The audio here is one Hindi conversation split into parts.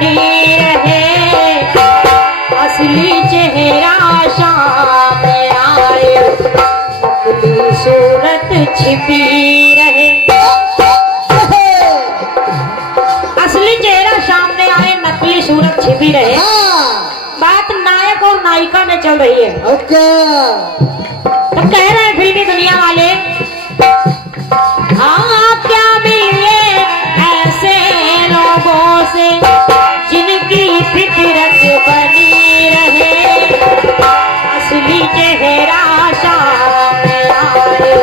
बनी रहे, असली चेहरा सामने आए, नकली सूरत छिपी रहे। असली चेहरा सामने आए, नकली सूरत छिपी रहे। बात नायक और नायिका में चल रही है। ओके। तो कह रहे हैं फिल्मी दुनिया वाले, हाँ क्या मिले ऐसे लोगों से जिनकी फितरत बनी रहे, असली चेहरा सामने आए,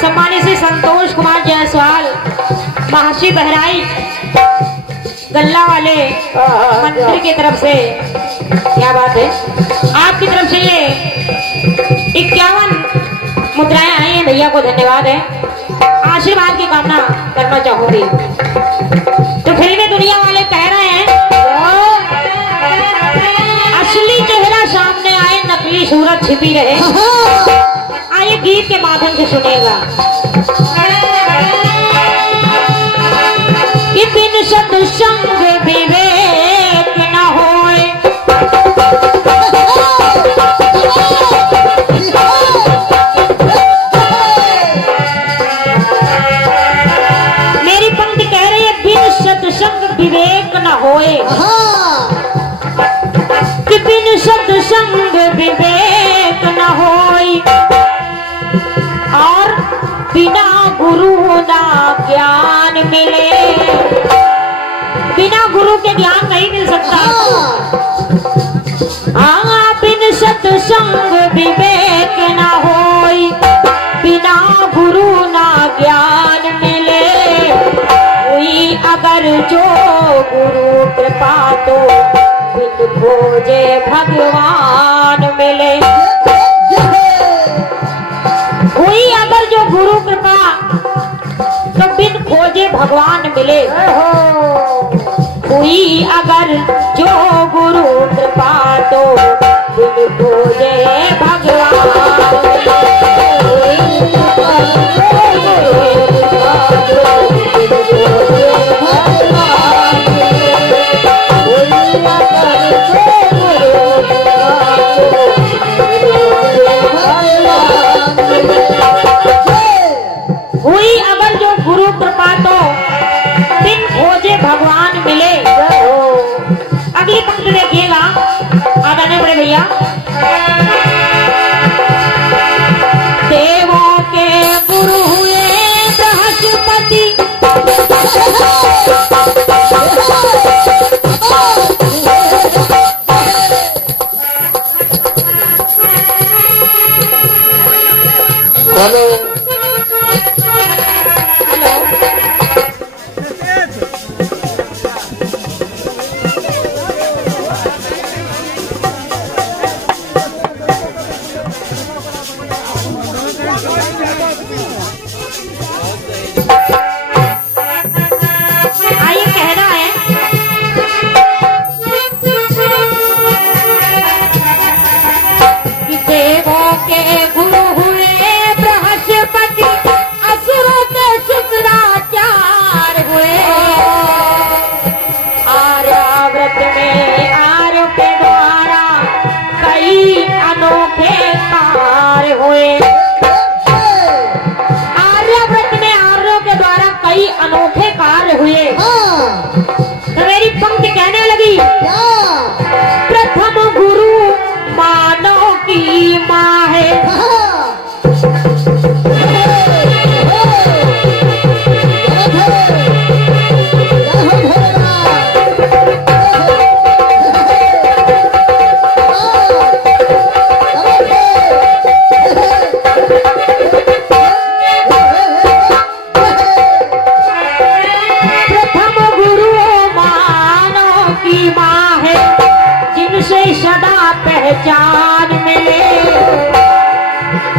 सम्मानित श्री संतोष कुमार जायसवाल, महर्षि बहराइच गल्ला वाले मंत्री की तरफ से, क्या बात है, आपकी तरफ से ये 51 मुद्राएं आई हैं। भैया को धन्यवाद है, आशीर्वाद की कामना करना चाहूंगी। तो फिल्मी दुनिया वाले कह रहे हैं, असली चेहरा सामने आए, नकली सूरत छिपी रहे। आइए गीत के माध्यम से सुनेगा। कि बिन सत्संग विवेक न होए, मेरी पंक्ति कह रही है, बिन सत्संग विवेक न होए, कि बिन सत्संग विवेक न होए, और बिना गुरु ना ज्ञान मिले। बिना गुरु के ज्ञान नहीं मिल सकता। हाँ, बिन सत्संग विवेक ना होई, बिना गुरु ना ज्ञान मिले। हुई अगर जो गुरु कृपा तो बिन खोजे भगवान मिले। हुई अगर जो गुरु कृपा तो बिन खोजे भगवान मिले। हुई अगर जो गुरु कृपा तो बिन खोजे भगवान हुई अगर जो गुरु कृपा तो बिन खोजे भगवान मिले। अगली पंक्ति देखिएगा, आप आने पड़े भैया। देवों के गुरु हुए बृहस्पति, हेलो अनोखे कार्य हुए। तो मेरी पंक्ति कहने लगी, प्रथम गुरु मानव की माँ है। पहचान मिले।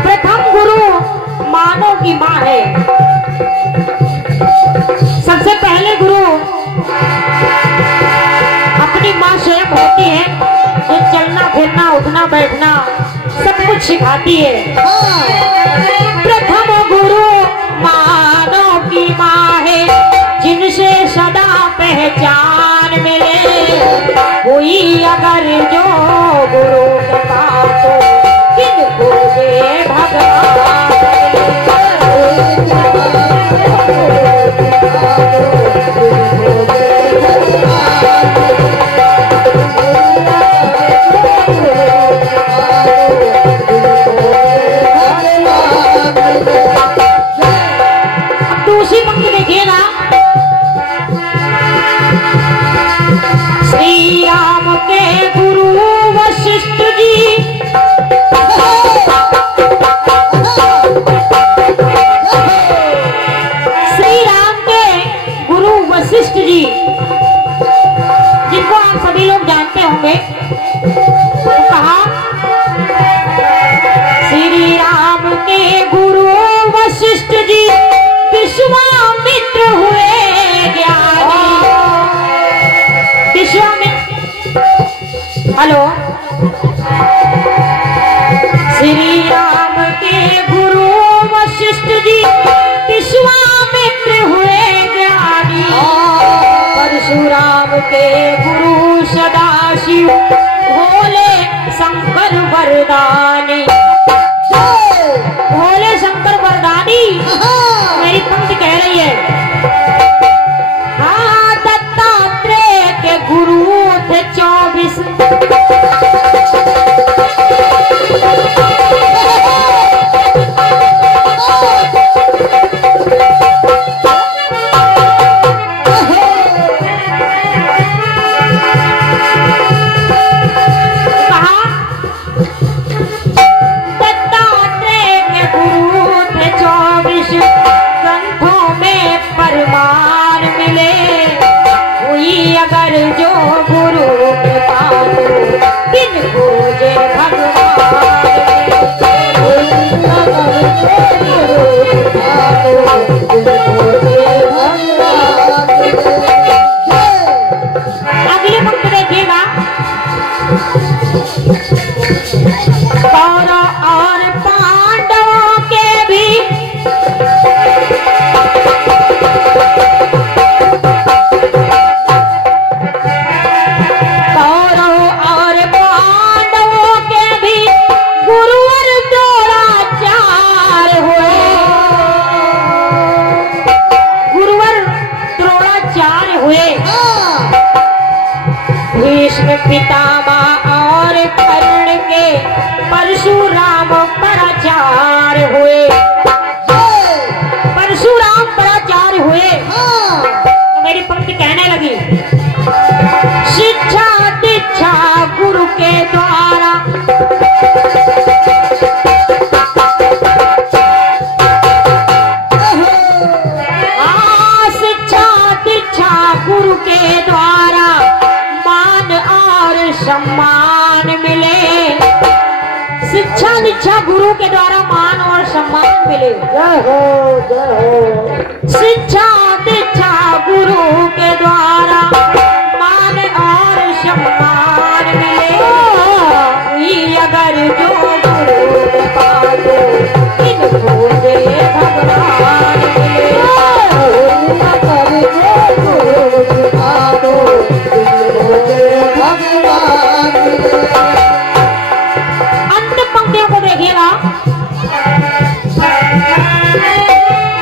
प्रथम गुरु मानव की माँ है। सबसे पहले गुरु अपने सिखाती है। प्रथम गुरु मानव की माँ है, जिनसे सदा पहचान मिले। कोई अगर जो गुरु के पास हो, किनको दे भगवान। दूसरी पंक्ति देखिएगा, श्री राम के गुरु वशिष्ठ जी, श्री राम के गुरु वशिष्ठ जी, जिनको आप सभी लोग जानते होंगे। तो कहा श्री राम के गुरु वशिष्ठ जी विश्वामित्र हुए ज्ञानी। विश्वामित्र, हेलो, श्री राम के गुरु वशिष्ठ जी विश्वामित्र हुए ज्ञानी। परशुराम के गुरु सदाशिव भोले शंकर वरदानी। भोले शंकर वरदानी मेरी पंक्ति कह रही है। हाँ, दत्तात्रेय के गुरु थे 24। अगर जो गुरु के पास किनको जे भगवान। अगले पंक्ति देखिएगा, कौरव और पांडवों के भी पितामह और कर्ण के परशुराम पराचार हुए। परशुराम पराचार हुए। तो मेरी पंक्ति कहने लगी, शिक्षा दीक्षा गुरु के द्वारा, शिक्षा दीक्षा गुरु के द्वारा सम्मान मिले। शिक्षा दीक्षा गुरु के द्वारा मान और सम्मान मिले। जय हो, जय हो। शिक्षा दीक्षा गुरु के द्वारा मान और सम्मान मिले। अगर जो गुरु के पास किनको दे भगवान मिले। अगर जो गुरु के पास किनको दे भगवान। अंत पंक्तियों को देखिएगा,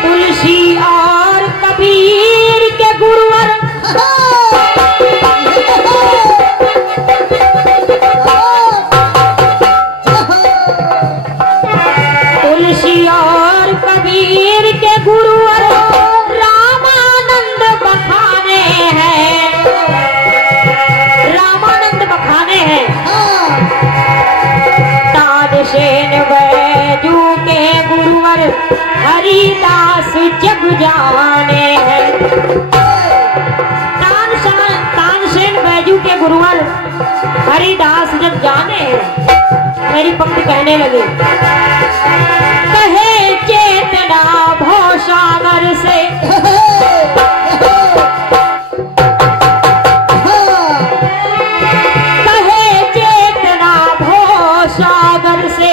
तुलसी और कबीर के गुरुवर, तुलसी और कबीर के गुरुवर रामानंद बखाने हैं। रामानंद बखाने हैं। तानसेन बैजू के गुरुवर हरिदास जग जाने हैं। तानसेन बैजू के गुरुवर हरिदास जग जाने हैं। मेरी पंक्ति कहने लगी, कहे चेतना भवसागर से, कहे चेतना भवसागर से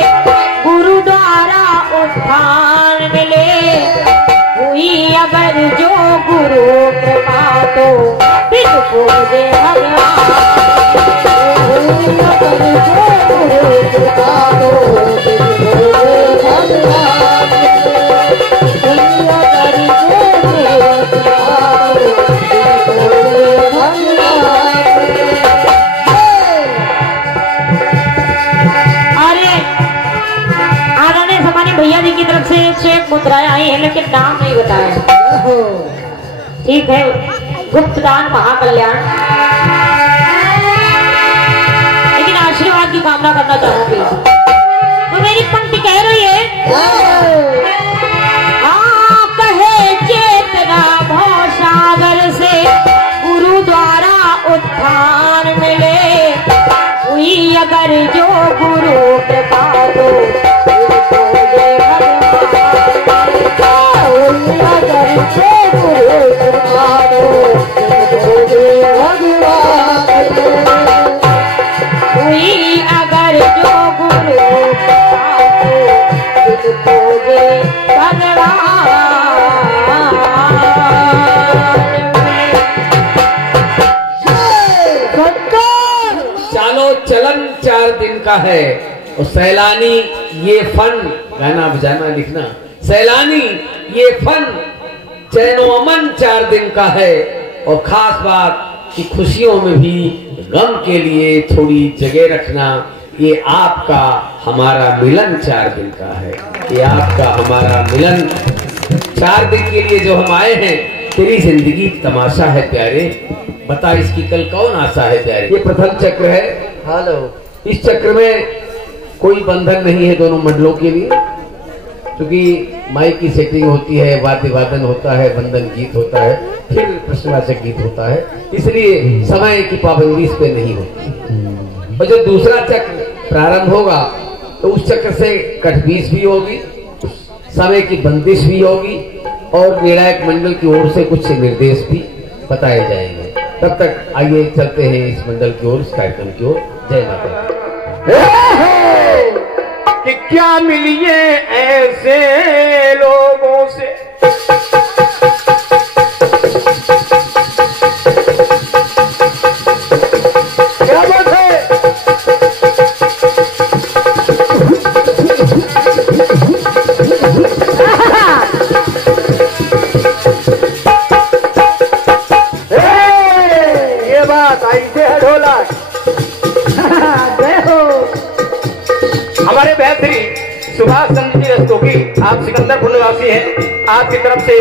अगर जो गुरु कृपा तो बिन पूजे भगवान। अगर जो गुरु कृपा तो बिन पूजे भगवान। अगर जो गुरु कृपा तो बिन पूजे भगवान। अरे आदरणीय सम्मानित भैया जी की तरफ से चेक मुद्राएं आई है, लेकिन नाम नहीं बताया। ठीक है, गुप्तदान महाकल्याण, लेकिन आशीर्वाद की कामना करना चाहूंगी। तो मेरी पंक्ति कह रही है, कहे चेतना भव सागर से गुरु द्वारा उत्थान मिले, हुई अगर जो गुरु कृपा तो चलन 4 दिन का है और सैलानी ये फन, गाना बजाना लिखना, सैलानी ये फन चैनो अमन 4 दिन का है। और खास बात कि खुशियों में भी गम के लिए थोड़ी जगह रखना। ये आपका हमारा मिलन 4 दिन का है, ये आपका हमारा मिलन 4 दिन के लिए जो हम आए हैं। तेरी जिंदगी तमाशा है प्यारे, बता इसकी कल कौन आशा है प्यारे। ये प्रथम चक्र है। हेलो, इस चक्र में कोई बंधन नहीं है दोनों मंडलों के लिए, क्योंकि माइक की सेटिंग होती है, वाद्य वादन होता है, बंधन गीत होता है, फिर प्रश्नवाचक गीत होता है, इसलिए समय की पाबंदी इस पे नहीं होती। और जब दूसरा चक्र प्रारंभ होगा तो उस चक्र से कटबीस भी होगी, समय की बंदिश भी होगी और निर्णायक मंडल की ओर से कुछ निर्देश भी बताए जाएंगे। तब तक आइए चलते हैं इस मंडल की ओर, इस कार्यक्रम की ओर। जय माता। कि क्या मिलिए ऐसे लोगों से क्या बात है। ये बात ऐसे है ढोलक। हमारे बेहतरी सुभाष चंद्र जी रस्तोगी, आप सिकंदरपुर निवासी हैं, आपकी तरफ से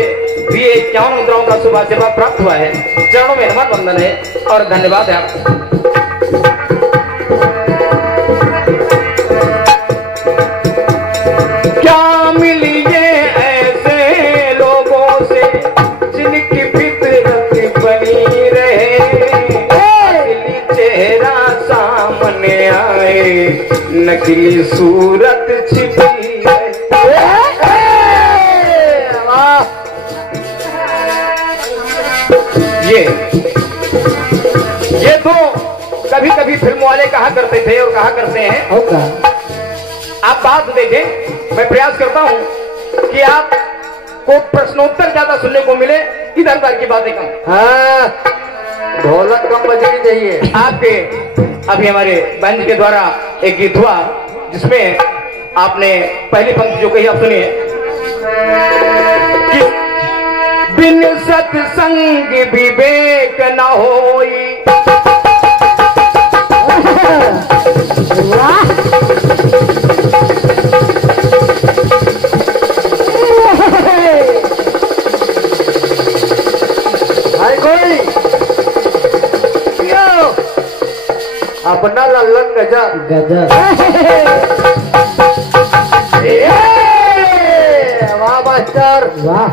भी 51 मुद्राओं का शुभ आशीर्वाद प्राप्त हुआ है। चरणों में नमन वंदन है और धन्यवाद है आपको। क्या मिलिए ऐसे लोगों से जिनकी फितरत बनी रहे, नकली चेहरा सामने आए, नकली सूरत छिपी ये तो कभी कभी फिल्म वाले कहा करते थे और कहा करते हैं। आप बात देखें, मैं प्रयास करता हूं कि आपको प्रश्नोत्तर ज्यादा सुनने को मिले, इधर उधर की बातें कम। हाँ, ढोलक कम बजनी चाहिए। आपके अभी हमारे बहन के द्वारा एक गीत हुआ जिसमें आपने पहली पंक्ति जो कही आप सुनिए कि बिन सत्संग विवेक न होई। कोई अपना लल्लन गजब गजब। वाह मास्टर वाह।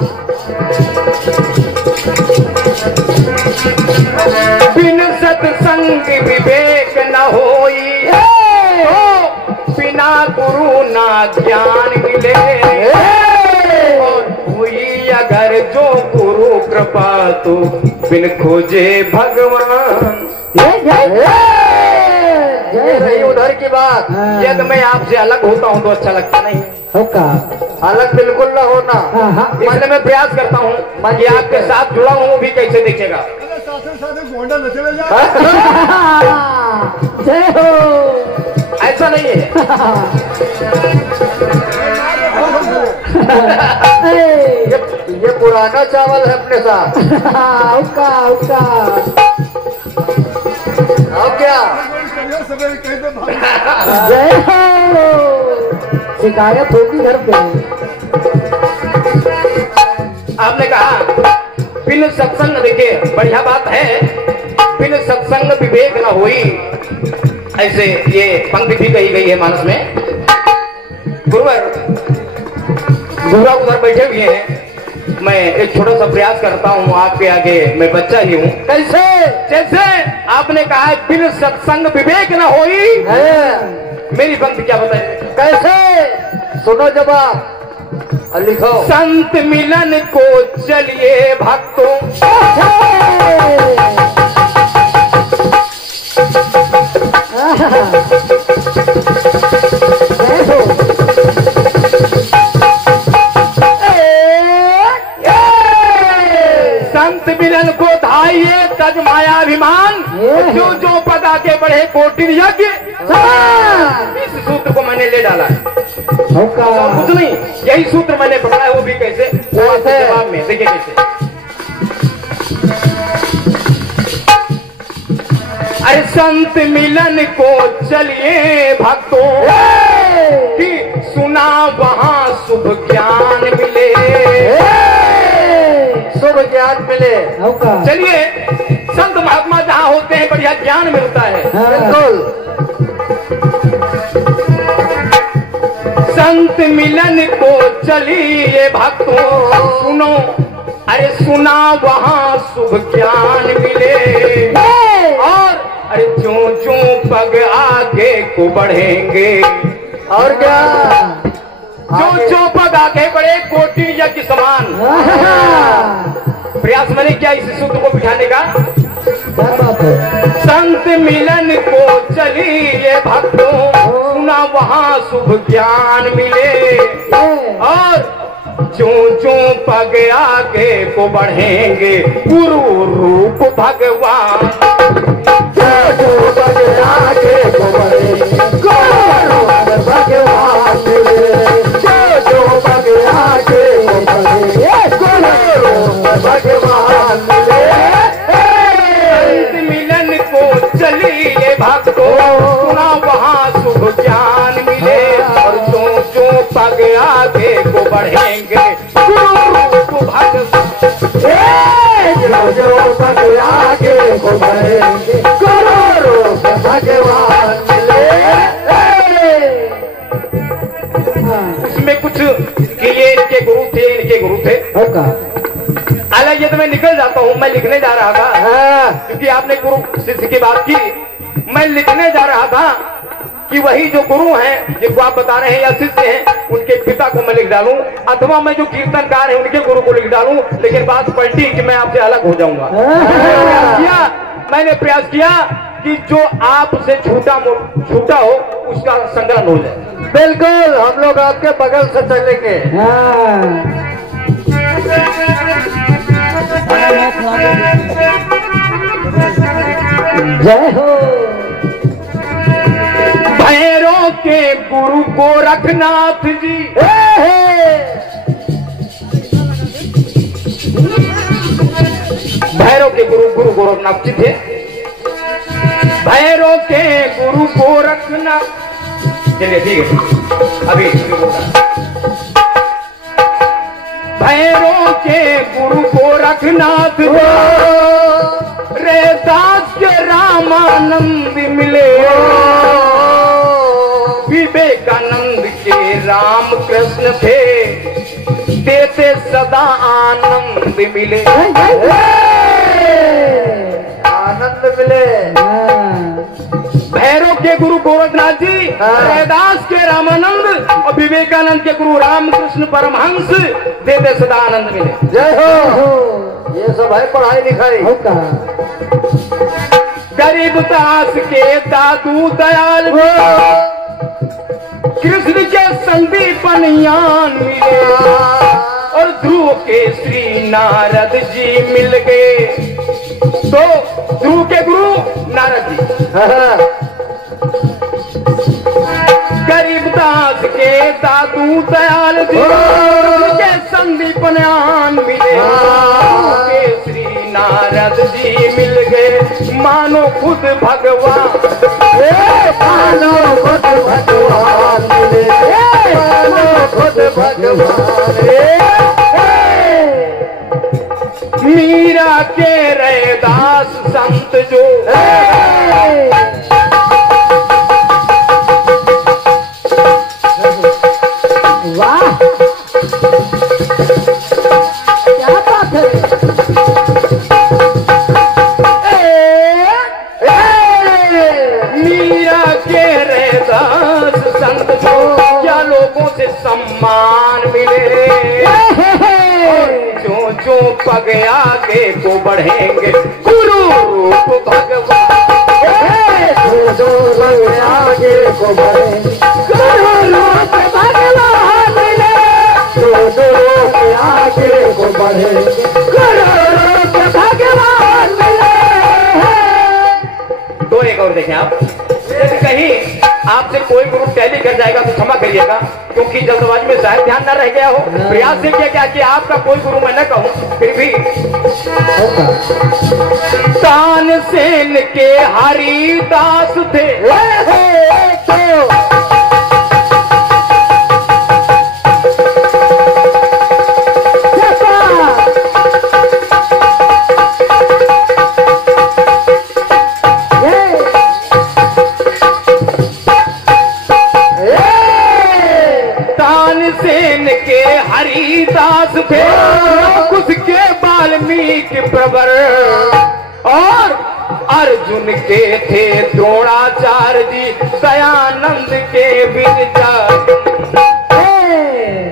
बिन सत्संग विवेक न होई, बिना गुरु ना ज्ञान मिले, और हुई अगर जो गुरु कृपा तो बिन खोजे भगवान। ये रही उधर की बात। यदि मैं आपसे अलग होता हूँ तो अच्छा लगता नहीं होगा। अलग बिल्कुल न होना। इसलिए मैं प्रयास करता हूँ कि आपके साथ जुड़ा हूँ, वो भी कैसे दिखेगा। गोंडा न चले जाए। जय हो। ऐसा नहीं है। ये पुराना चावल है अपने साथ। उका उका। अब क्या जय हो। शिकायत होगी घर पे। आपने कहा बिन सत्संग, देखिए बढ़िया बात है, बिन सत्संग विवेक न होई, ऐसे ये पंक्ति भी कही गई है मानस में। गुरुवर गुरुआ उधर बैठे हुए हैं, मैं एक छोटा सा प्रयास करता हूँ आपके आगे, मैं बच्चा ही हूँ। कैसे? जैसे आपने कहा है बिन सत्संग विवेक न होई, मेरी पंक्ति क्या बताए? कैसे? सुनो जवाब और लिखो। संत मिलन को चलिए भक्तों, संत मिलन को धाइए तज मायाभिमान, जो जो पद आगे बढ़े कोटि यज्ञ। इस सूत्र को मैंने ले डाला है, कुछ नहीं, यही सूत्र मैंने पकड़ा है। वो भी कैसे? जवाब में देखिए कैसे। अरे संत मिलन को चलिए भक्तों, कि सुना वहाँ शुभ ज्ञान मिले, शुभ ज्ञान मिले। चलिए संत महात्मा जहाँ होते हैं बढ़िया ज्ञान मिलता है। बिल्कुल। संत मिलन को चलिए भक्तों, सुनो अरे सुना वहाँ शुभ ज्ञान मिले, और अरे जो जो पग आगे को बढ़ेंगे, और क्या जो जो पग आगे बढ़े कोटि यज्ञ समान। प्रयास मैंने किया इस सूत्र को बिठाने का। संत मिलन को चलिए भक्तों, सुना वहाँ शुभ ज्ञान मिले, और जो जो पग आगे को बढ़ेंगे गुरु रूप भगवान, जो जो पग आगे को बढ़ेंगे गुरु रूप भगवान मिले, जो जो पग आगे को बढ़ेंगे गुरु रूप भगवान मिले। मिलन को चलिए भक्तों, सुना वहाँ शुभ ज्ञान मिले, और जो जो पग आगे को बढ़ेंगे गुरु रूप भगवान, जो जो पग आगे को बढ़ेंगे गुरु रूप भगवान मिले। इसमें कुछ कि ये इनके गुरु थे, इनके गुरु थे। अलग ये तो मैं निकल जाता हूँ, मैं लिखने जा रहा था, क्योंकि आपने गुरु शिष्य की बात की। मैं लिखने जा रहा था कि वही जो गुरु हैं जिनको आप बता रहे हैं या शिष्य हैं, उनके पिता को मैं लिख डालूं, अथवा मैं जो कीर्तनकार है उनके गुरु को लिख डालूं, लेकिन बात पलटी कि मैं आपसे अलग हो जाऊंगा। मैंने प्रयास किया कि जो आपसे छूटा हो उसका संकलन हो जाए। बिल्कुल, हम लोग आपके बगल से चलेंगे। जय हो। भैरों के गुरु गोरखनाथ जी, भैरव के गुरु गोरखनाथ जी थे। भैरव के गुरु गोरखनाथ, चलिए ठीक है अभी। भैरव के गुरु गोरखनाथ रे दास के रामानंद मिले, विवेकानंद के राम कृष्ण थे, देते सदा आनंद मिले। आनंद मिले। भैरव के गुरु गोरखनाथ जी, रैदास के रामानंद और विवेकानंद के गुरु रामकृष्ण परमहंस, देते सदा आनंद मिले। जय हो। ये सब है पढ़ाई लिखाई। गरीब दास के दादू दयाल, कृष्ण के संदीपन यान मिले और ध्रुव के श्री नारद जी मिल गए। तो ध्रुव के गुरु नारद जी, गरीबदास के दादू दयाल जी के संदीपन यान मिले, के श्री नारद जी मिल गए। मानो खुद भगवान, मानो खुद भगवान मिले, मानो खुद भगवान। मीरा के रैदास संत जो, वाह क्या बात है। मीरा के रैदास संत जो, क्या लोगों से सम्मान मिले। जो जो पग आगे को बढ़ेंगे गुरु रूप भगवान, जो पग आगे को बढ़ेंगे गुरु रूप भगवान मिले, जो आगे को बढ़ेंगे गुरु रूप भगवान मिले। तो एक और देखें आप, यदि कहीं आपसे कोई गुरु टैली कर जाएगा तो क्षमा करिएगा, क्योंकि जल्दबाजी में शायद ध्यान न रह गया हो। प्रयास से क्या कि आपका कोई गुरु मैं न कहूं, फिर भी तानसेन के हरिदास थे, तानसेन के हरिदास थे, उसके वाल्मीकि प्रवर, और अर्जुन के थे द्रोणाचार्य जी, दयानंद के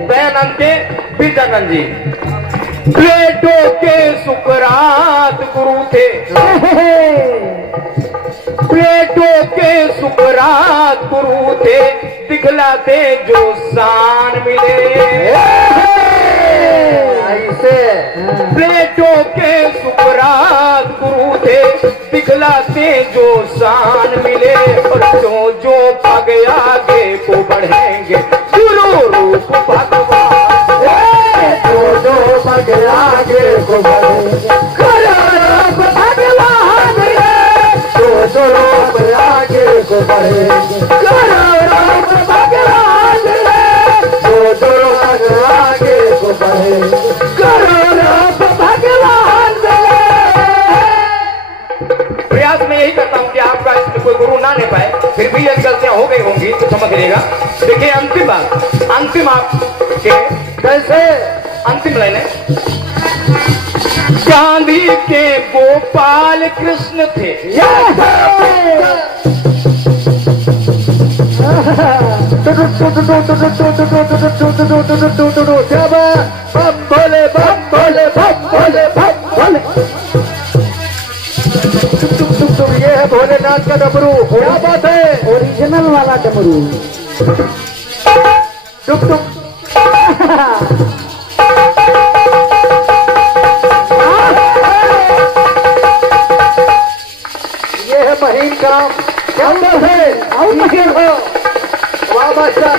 दयानंद के विजयानंद जी, प्लेटो के सुकरात गुरु थे, प्लेटो के सुकरात गुरु थे, दिखलाते जो शान मिले। ऐसे प्लेटो के सुकरात गुरु थे, दिखलाते जो शान मिले, और जो जो पग आगे को बढ़ेंगे गुरु रूप भगवान, जो जो पग आगे को बढ़ेंगे गुरु रूप भगवान मिले, जो रूप आगे को बढ़ेंगे गुरु रूप भगवान मिले, जो रूप आगे को बढ़ेंगे गुरु रूप भगवान मिले। प्रयास में यही करता हूँ कि आपका इसमें कोई गुरु ना ले पाए, फिर भी यदि गलतियां हो गई होंगी तो समझ लीजिएगा। देखिए अंतिम बात, अंतिम आपके कैसे अंतिम लाइन है, गांधी के गोपाल कृष्ण थे, भोले बम भोले बम भोले बम भोले। ये है भोलेनाथ का डमरू। क्या बात है, ओरिजिनल वाला डमरू। टुक टुक ये है महीन काम। क्या बात है, आओ महीन हो, वाह बादशाह।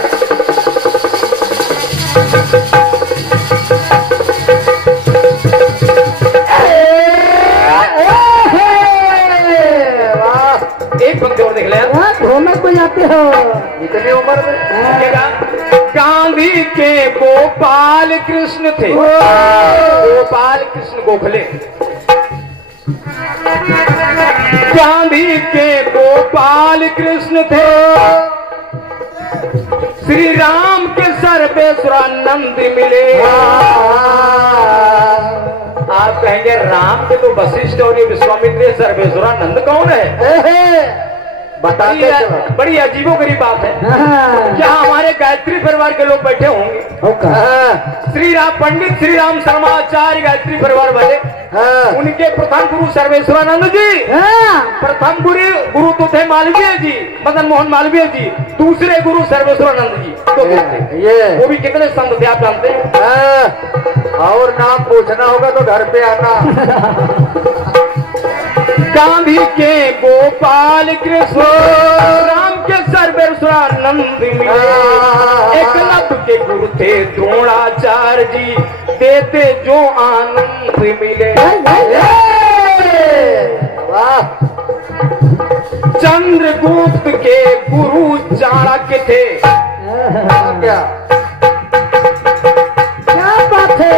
एक पंक्ति और देख ले, ढोलक बजाते हो इतनी उम्र में। गांधी के गोपाल कृष्ण थे, गोपाल कृष्ण गोखले, गांधी के गोपाल कृष्ण थे, श्री राम के सर्वेश्वरानंद मिले। आप कहेंगे राम के तो वशिष्ठ और ये विश्वामित्र, सर्वेश्वरानंद कौन है? बताते चलो। बड़ी अजीबोगरीब बात है। हाँ। क्या हमारे गायत्री परिवार के लोग बैठे होंगे? हाँ। श्री राम पंडित श्री राम शर्माचार्य गायत्री परिवार वाले, हाँ। उनके प्रथम गुरु सर्वेश्वरानंद जी, हाँ। प्रथम गुरु तो थे मालवीय जी, मदन मोहन मालवीय जी। दूसरे गुरु सर्वेश्वरानंद जी तो थे। ये वो भी कितने संत थे आप जानते हैं? हाँ। और नाम पूछना होगा तो घर पे आना। गांधी के गोपाल कृष्ण, राम के सर्वेश्वरानंद मिले। एकलव्य के गुरु थे द्रोणाचार्य जी, देते जो आनंद मिले। वाह। चंद्रगुप्त के गुरु चाणक्य थे। क्या बात है।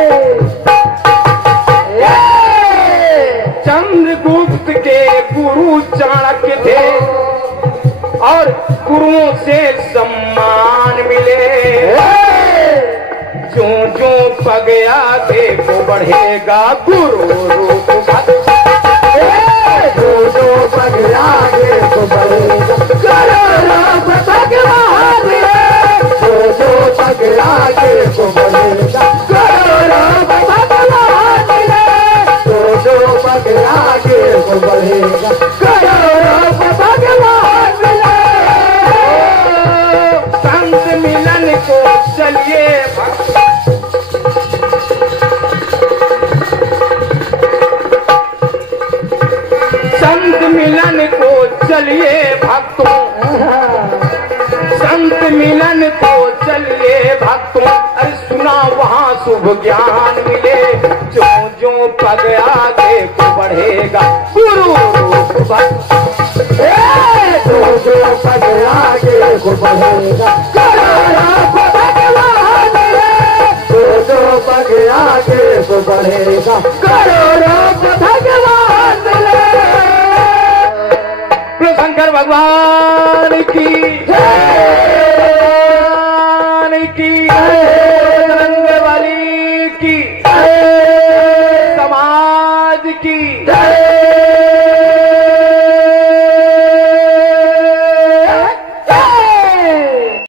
चंद्रगुप्त के गुरु चाणक्य थे और गुरुओं से सम्मान मिले। जो जो पग आगे को बढ़ेगा गुरु रूप, जो जो पग आगे को बढ़ेगा करोड़ों भगवान मिले। जो जो पग आगे को बढ़ेगा करोड़ों भगवान मिले। जो जो पग आगे को बढ़ेगा करोड़ों भगवान मिले। संत मिलन को चलिए संत मिलन को चलिए भक्तों, संत मिलन को चलिए भक्तों। अरे सुना वहाँ शुभ ज्ञान मिले। जो जो पग आगे को बढ़ेगा गुरु रूप भक्त। जो जो पग आगे को बढ़ेगा करोड़ों भगवान मिले। जो जो पग आगे को बढ़ेगा करोड़ों भगवान मिले। शंकर भगवान की रंग वाली की समाज की